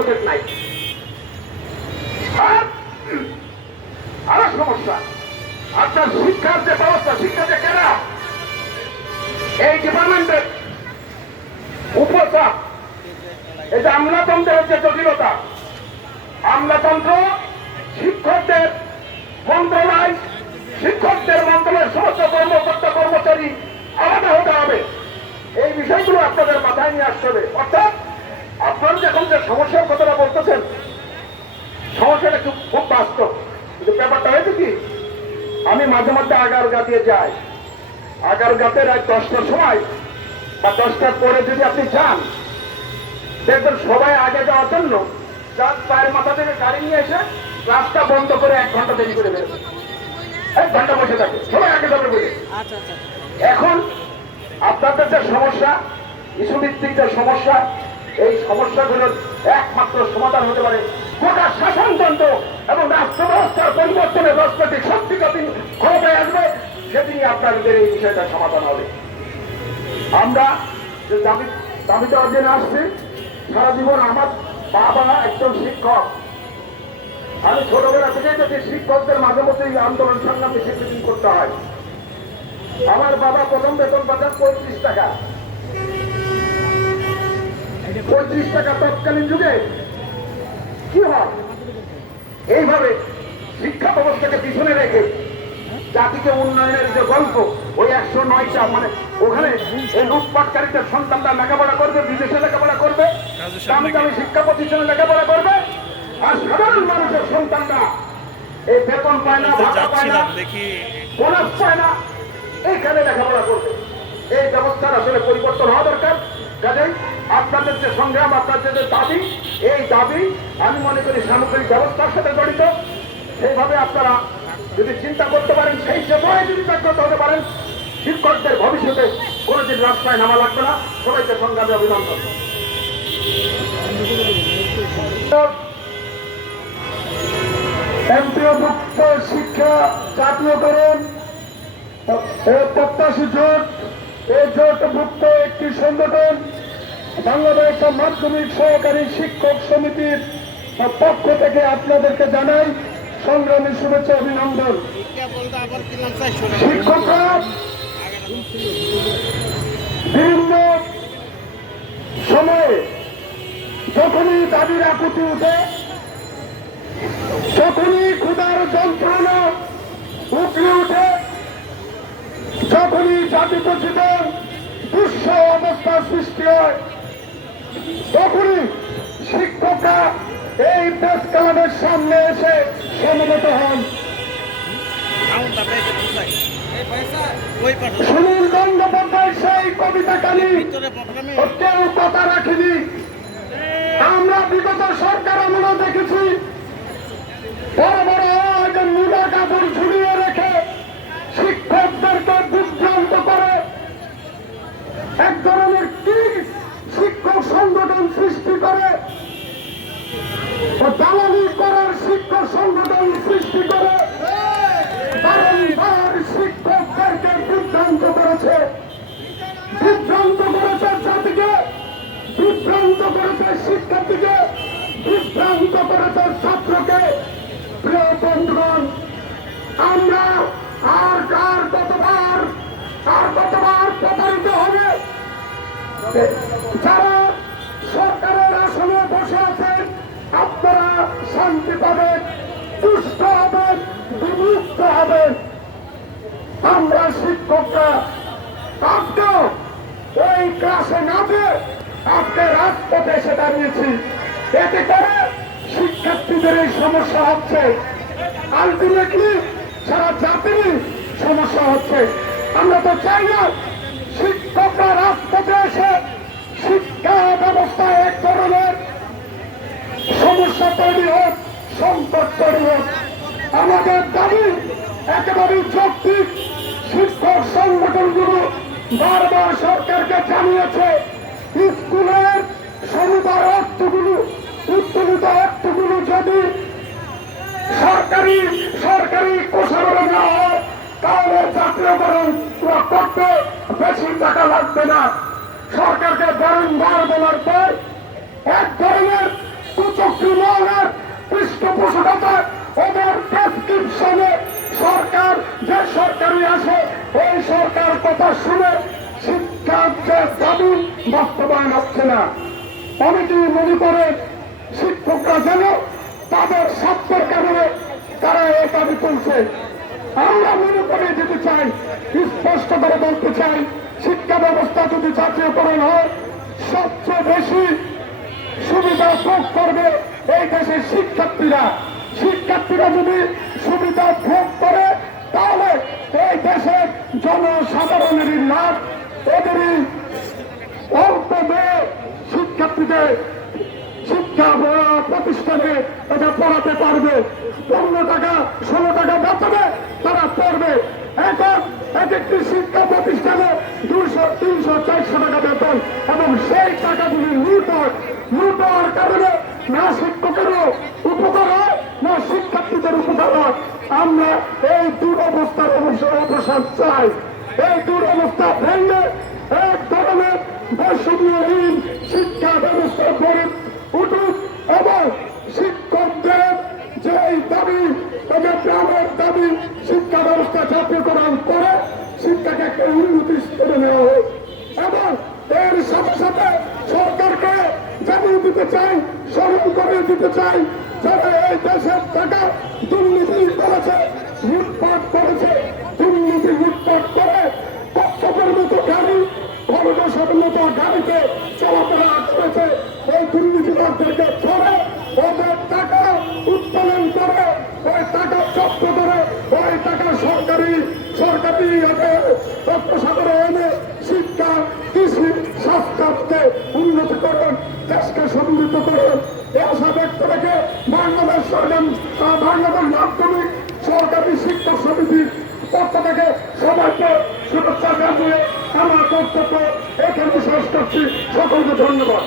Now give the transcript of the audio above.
Project নাই। আরও সমস্যা। আপনার শিক্ষার যে ব্যবস্থা, শিক্ষা যে কেনা, এই ডিপার্টমেন্টের উপচাপ এই যে আমলাতন্ত্রের যে জটিলতা, আমলাতন্ত্র শিক্ষকদের মন্ত্রণালয়, শিক্ষকদের মন্ত্রণালয়ের সমস্ত কর্মকর্তা, কর্মচারী আলাদা হতে হবে। এই বিষয়গুলো আপনাদের মাথায় নিয়ে আসতে হবে। অর্থাৎ আপনারা যখন যে সমস্যার কথাটা বলতেছেন সমস্যাটা খুব খুব বাস্তব। কিন্তু ব্যাপারটা হয়েছে কি আমি মাঝে মধ্যে আগার গা দিয়ে যাই। আগার গাতে রাত দশটার সময় বা দশটার পরে যদি আপনি যান দেখবেন সবাই আগে যাওয়ার জন্য যার পায়ের মাথা থেকে গাড়ি নিয়ে এসে রাস্তা বন্ধ করে এক ঘণ্টা দেরি করে বেরোবে এক ঘণ্টা বসে থাকে। সবাই আগে যাবে বলে। আচ্ছা আচ্ছা। এখন আপনাদের যে সমস্যা ইস্যু ভিত্তিক যে সমস্যা এই সমস্যাগুলোর একমাত্র সমাধান হতে পারে। গোটা শাসনতন্ত্র এবং রাষ্ট্র ব্যবস্থার পরিবর্তনের রাজনৈতিক শক্তি যতদিন ক্ষমতায় আসবে সেদিনই আপনাদের এই বিষয়টা সমাধান হবে। আমরা যে দাবি দাবি দেওয়ার জন্য আসছি, সারা জীবন আমার বাবা একজন শিক্ষক। আমি ছোটবেলা থেকে যদি শিক্ষকদের মাঝে মধ্যে এই আন্দোলন সংগ্রামে স্বীকৃতি করতে হয়। আমার বাবা প্রথম বেতন পাঠান পঁয়ত্রিশ টাকা। পঁয়ত্রিশ টাকা তৎকালীন যুগে কি হয়? এইভাবে শিক্ষা ব্যবস্থাকে পিছনে রেখে জাতিকে উন্নয়নের যে গল্প ওই একশো নয়টা মানে ওখানে এই লুটপাটকারীদের সন্তানরা লেখাপড়া করবে বিদেশে লেখাপড়া করবে দামি দামি শিক্ষা প্রতিষ্ঠানে লেখাপড়া করবে আর সাধারণ মানুষের সন্তানরা এই বেতন পায় না ভাতা পায় না বোনাস পায় না এইখানে লেখাপড়া করবে। এই ব্যবস্থার আসলে পরিবর্তন হওয়া দরকার। আপনাদের যে সংগ্রাম, আপনাদের যে দাবি, এই দাবি আমি মনে করি সামগ্রিক ব্যবস্থার সাথে জড়িত। সেইভাবে আপনারা যদি চিন্তা করতে পারেন, সেই চেতনায় যদি জাগ্রত হতে পারেন, শিক্ষকদের ভবিষ্যতে কোনোদিন রাস্তায় নামা লাগবে না। সবাইকে সংগ্রামে অভিনন্দন। এমপিওভুক্ত শিক্ষা জাতীয়করণ প্রত্যাশী জোট এই জোটভুক্ত একটি সংগঠন বাংলাদেশ মাধ্যমিক সহকারী শিক্ষক সমিতির পক্ষ থেকে আপনাদেরকে জানাই সংগ্রামী শুভেচ্ছা, অভিনন্দন। শিক্ষকরা, বিভিন্ন সময়ে যখনই দাবির আকুতি উঠে যখনই ক্ষুদার যন্ত্রণা উপরে উঠে, যখনই জাতিপচিত দুঃস অবস্থার সৃষ্টি হয় তখনই শিক্ষকরা এই প্রেস ক্লাবের সামনে এসে সমবেত হন। সুনীল গঙ্গোপাধ্যায় সেই কবিতা কালী ভিতরে প্রোগ্রামে কেউ কথা রাখিনি। আমরা বিগত সরকার আমলে দেখেছি, বড় বড় শিক্ষার্থীকে বিভ্রান্ত করেছে ছাত্রকে, প্রিয় বন্ধুগণ, আমরা আর কার কতবার আর কতবার প্রতারিত হবে? যারা সরকারের আসনে বসে আছেন, আপনারা শান্তি পাবেন দুষ্ট হবেন, বিমুক্ত হবেন। আমরা শিক্ষকরা আজকেও ওই ক্লাসে না আজকে রাজপথে এসে দাঁড়িয়েছি। এতে করে শিক্ষার্থীদের এই সমস্যা হচ্ছে। আলটিমেটলি সারা জাতিরই সমস্যা হচ্ছে। আমরা তো চাই না শিক্ষকরা রাজপথে এসে শিক্ষা ব্যবস্থা এক ধরনের সমস্যা তৈরি হোক, সংকট তৈরি হোক। আমাদের দাবি একেবারে যৌক্তিক। শিক্ষক সংগঠনগুলো বারবার সরকারকে জানিয়েছে স্কুলের সমুদায় অর্থগুলো, উত্তোলিত অর্থগুলো যদি সরকারি সরকারি কোষাগারে না হয়, তাহলে জাতীয়করণ করতে বেশি টাকা লাগবে না। সরকারকে বারংবার বলার পর এক ধরনের কুচক্রি পৃষ্ঠপোষকতা ওদের প্রেসক্রিপশনে সরকার, যে সরকারি আছে ওই সরকার কথা শুনে শিক্ষার দাবি বাস্তবায়ন হচ্ছে না। কমিটি মনে করে শিক্ষকরা যেন তাদের স্বার্থের কারণে তারা এই দাবি তুলছে। আমরা মনে করে দিতে চাই, স্পষ্ট করে বলতে চাই, শিক্ষা ব্যবস্থা যদি জাতীয়করণ হয়, সবচেয়ে বেশি সুবিধা ভোগ করবে এই দেশের শিক্ষার্থীরা। শিক্ষার্থীরা যদি সুবিধা ভোগ করে, তাহলে এই দেশের জনসাধারণেরই লাভ এদেরই অল্প ব্যয়ে শিক্ষার্থীদের শিক্ষা প্রতিষ্ঠানে এটা পড়াতে পারবে। পনেরো টাকা, ষোলো টাকা বেতনে তারা পড়বে। এখন এক একটি শিক্ষা প্রতিষ্ঠানে দুশো তিনশো, চারশো টাকা বেতন এবং সেই টাকাগুলি লুট হয় লুট হওয়ার কারণে না শিক্ষকেরও উপকার হয়, না শিক্ষার্থীদের উপকার হয়। আমরা এই দুরবস্থার অবসর অবসান চাই। এই দুরবস্থা ভেঙে এক ধরনের বৈষম্যহীন শিক্ষা ব্যবস্থা গড়ে উঠুক এবং শিক্ষকদের যে এই দাবি, তাদের গ্রামের দাবি শিক্ষা ব্যবস্থা জাতীয়করণ করে শিক্ষাকে একটা উন্নতি স্তরে নেওয়া হোক। এবং এর সাথে সাথে সরকারকে জানিয়ে দিতে চাই, স্মরণ করে দিতে চাই, যারা এই দেশের টাকা দুর্নীতি করেছে, লুটপাট করেছে দুর্নীতি লুটপাট করে কচ্ছপের মতো গাড়ি গণদোষের মতো গাড়িতে চলাফেরা করেছে এই দুর্নীতিবাদদেরকে ধরে ওদের টাকা উত্তোলন করে, ওই টাকা জব্দ করে, ওই টাকা সরকারি সরকারি প্রসাদরে এনে শিক্ষা, কৃষি স্বাস্থ্যকে উন্নতি করুন দেশকে সমৃদ্ধ করুন এই আশা ব্যক্ত রেখে বাংলাদেশ বাংলাদেশ মাধ্যমিক সরকারি শিক্ষক সমিতির পক্ষ থেকে সবাইকে শুভেচ্ছা জানিয়ে আমার বক্তব্য এখানে শেষ করছি। সকলকে ধন্যবাদ।